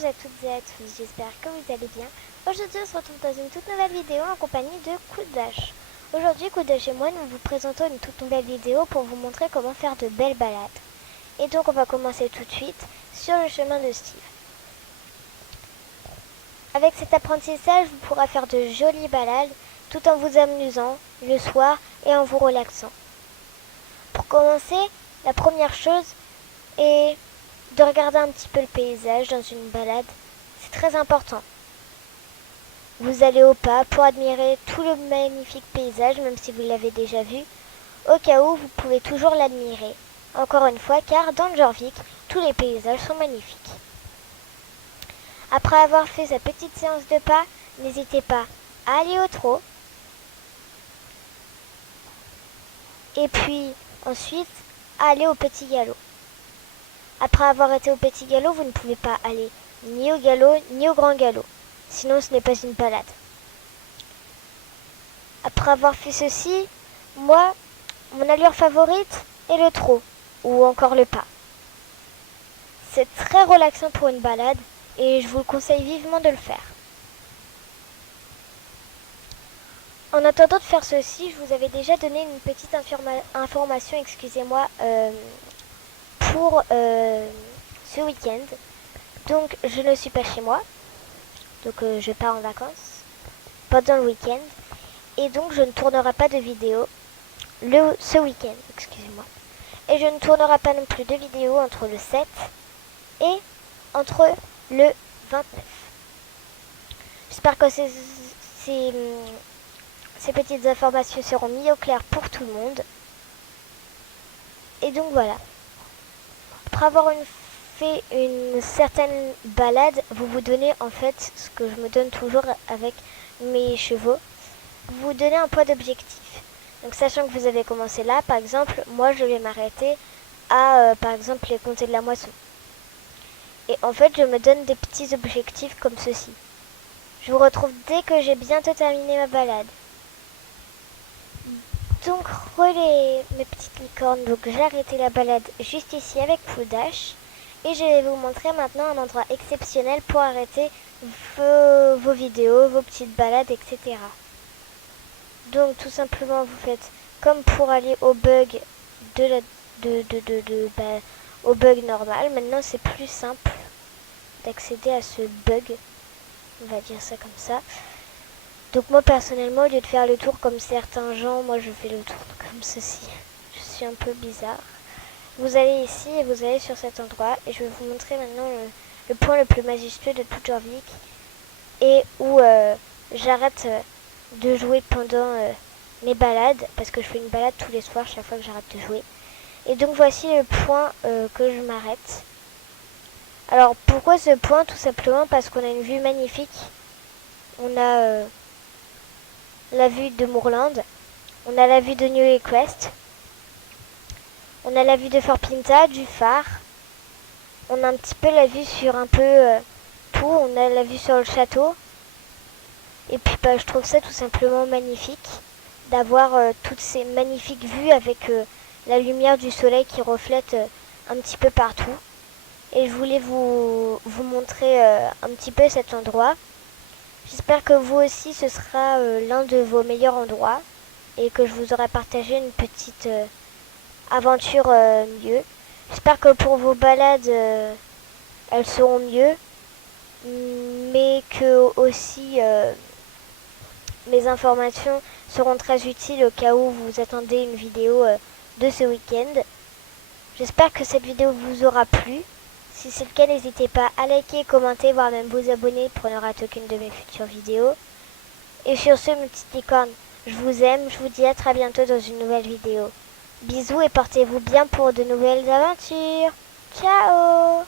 Bonjour à toutes et à tous, j'espère que vous allez bien. Aujourd'hui on se retrouve dans une toute nouvelle vidéo en compagnie de Kudash. Aujourd'hui Kudash et moi nous vous présentons une toute nouvelle vidéo pour vous montrer comment faire de belles balades. Et donc on va commencer tout de suite sur le chemin de Steve. Avec cet apprentissage vous pourrez faire de jolies balades tout en vous amusant le soir et en vous relaxant. Pour commencer, la première chose est de regarder un petit peu le paysage dans une balade. C'est très important. Vous allez au pas pour admirer tout le magnifique paysage, même si vous l'avez déjà vu. Au cas où, vous pouvez toujours l'admirer. Encore une fois, car dans Jorvik, tous les paysages sont magnifiques. Après avoir fait sa petite séance de pas, n'hésitez pas à aller au trot. Et puis, ensuite, à aller au petit galop. Après avoir été au petit galop, vous ne pouvez pas aller ni au galop ni au grand galop. Sinon, ce n'est pas une balade. Après avoir fait ceci, moi, mon allure favorite est le trot ou encore le pas. C'est très relaxant pour une balade et je vous le conseille vivement de le faire. En attendant de faire ceci, je vous avais déjà donné une petite information, excusez-moi, pour ce week-end. Donc je ne suis pas chez moi, donc je pars en vacances pendant le week-end et donc je ne tournerai pas de vidéo ce week-end, excusez-moi. Et je ne tournerai pas non plus de vidéo entre le 7 et entre le 29. J'espère que ces petites informations seront mises au clair pour tout le monde. Et donc voilà. Après avoir fait une certaine balade, vous vous donnez en fait ce que je me donne toujours avec mes chevaux. Vous vous donnez un point d'objectif. Donc sachant que vous avez commencé là, par exemple, moi je vais m'arrêter à par exemple les comtés de la moisson. Et en fait je me donne des petits objectifs comme ceci. Je vous retrouve dès que j'ai bientôt terminé ma balade. Donc relais mes petites licornes, donc j'ai arrêté la balade juste ici avec Kudash. Et je vais vous montrer maintenant un endroit exceptionnel pour arrêter vos vidéos, vos petites balades, etc. Donc tout simplement vous faites comme pour aller au bug au bug normal. Maintenant c'est plus simple d'accéder à ce bug. On va dire ça comme ça. Donc moi personnellement, au lieu de faire le tour comme certains gens, moi je fais le tour comme ceci. Je suis un peu bizarre. Vous allez ici et vous allez sur cet endroit et je vais vous montrer maintenant le point le plus majestueux de toute Jorvik et où j'arrête de jouer pendant mes balades parce que je fais une balade tous les soirs chaque fois que j'arrête de jouer. Et donc voici le point que je m'arrête. Alors pourquoi ce point? Tout simplement parce qu'on a une vue magnifique. On a la vue de Moorland, on a la vue de New Quest, on a la vue de Fort Pinta, du phare, on a un petit peu la vue sur un peu tout, on a la vue sur le château, et puis je trouve ça tout simplement magnifique d'avoir toutes ces magnifiques vues avec la lumière du soleil qui reflète un petit peu partout. Et je voulais vous montrer un petit peu cet endroit. J'espère que vous aussi ce sera l'un de vos meilleurs endroits et que je vous aurai partagé une petite aventure mieux. J'espère que pour vos balades elles seront mieux, mais que aussi mes informations seront très utiles au cas où vous attendez une vidéo de ce week-end. J'espère que cette vidéo vous aura plu. Si c'est le cas, n'hésitez pas à liker, commenter, voire même vous abonner pour ne rater aucune de mes futures vidéos. Et sur ce, mes petites licornes, je vous aime, je vous dis à très bientôt dans une nouvelle vidéo. Bisous et portez-vous bien pour de nouvelles aventures. Ciao!